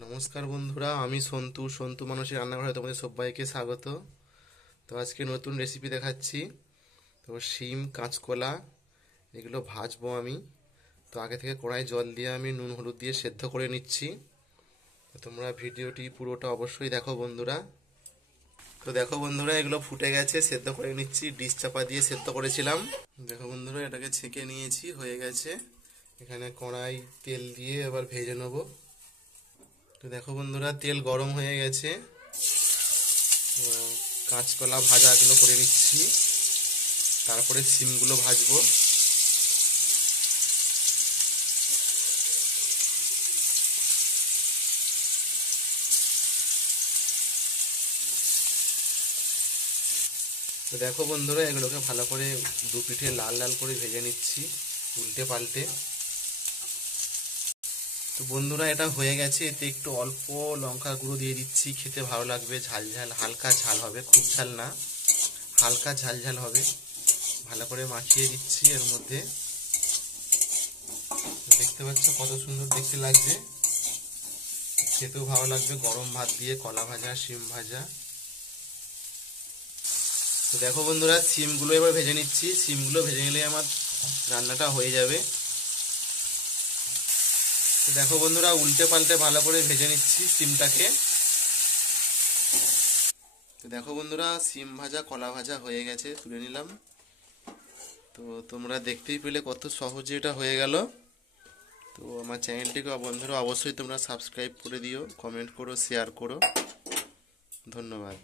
নমস্কার বন্ধুরা, আমি সন্তু সন্তু মানুষের রান্নাঘরে তোমাদের সবাইকে স্বাগত। তো আজকে নতুন রেসিপি দেখাচ্ছি। তো শিম, কাঁচকলা এগুলো ভাজবো আমি। তো আগে থেকে কড়াই জল দিয়ে আমি নুন হলুদ দিয়ে সেদ্ধ করে নিচ্ছি। তো তোমরা ভিডিওটি পুরোটা অবশ্যই দেখো বন্ধুরা। তো দেখো বন্ধুরা, এগুলো ফুটে গেছে, সেদ্ধ করে নিচ্ছি। ডিশ চাপা দিয়ে সেদ্ধ করেছিলাম। দেখো বন্ধুরা, এটাকে ছেঁকে নিয়েছি, হয়ে গেছে। এখানে কড়াই তেল দিয়ে এবার ভেজে নেবো। তো দেখো বন্ধুরা, তেল গরম হয়ে গেছে। তো কাঁচকলা ভাজাগুলো করে নিচ্ছি, তারপরে সিমগুলো ভাজবো। তো দেখো বন্ধুরা, এগুলোকে ভালো করে দু পিঠে লাল লাল করে ভেজে নিচ্ছি, উল্টে পাল্টে। তো বন্ধুরা, এটা হয়ে গেছে। এতে একটু অল্প লঙ্কা গুঁড়ো দিয়ে দিচ্ছি, খেতে ভালো লাগবে। ঝাল ঝাল, হালকা ঝাল হবে, খুব ঝাল না, হালকা ঝাল ঝাল হবে। ভালো করে মাখিয়ে দিচ্ছি এর মধ্যে। দেখতে পাচ্ছ কত সুন্দর দেখতে লাগছে, খেতেও ভালো লাগবে গরম ভাত দিয়ে। কলা ভাজা, শিম ভাজা। তো দেখো বন্ধুরা, সিমগুলো এবার ভেজে নিচ্ছি। সিমগুলো ভেজে নিলে আমার রান্নাটা হয়ে যাবে। তো দেখো বন্ধুরা, উল্টে পাল্টে ভালো করে ভেজে নিচ্ছি সিমটাকে। তো দেখো বন্ধুরা, সিম ভাজা কলা ভাজা হয়ে গেছে, তুলে নিলাম। তো তোমরা দেখতেই পেলে কত সহজে এটা হয়ে গেল। তো আমার চ্যানেলটিকে বন্ধুরা অবশ্যই তোমরা সাবস্ক্রাইব করে দিও, কমেন্ট করো, শেয়ার করো। ধন্যবাদ।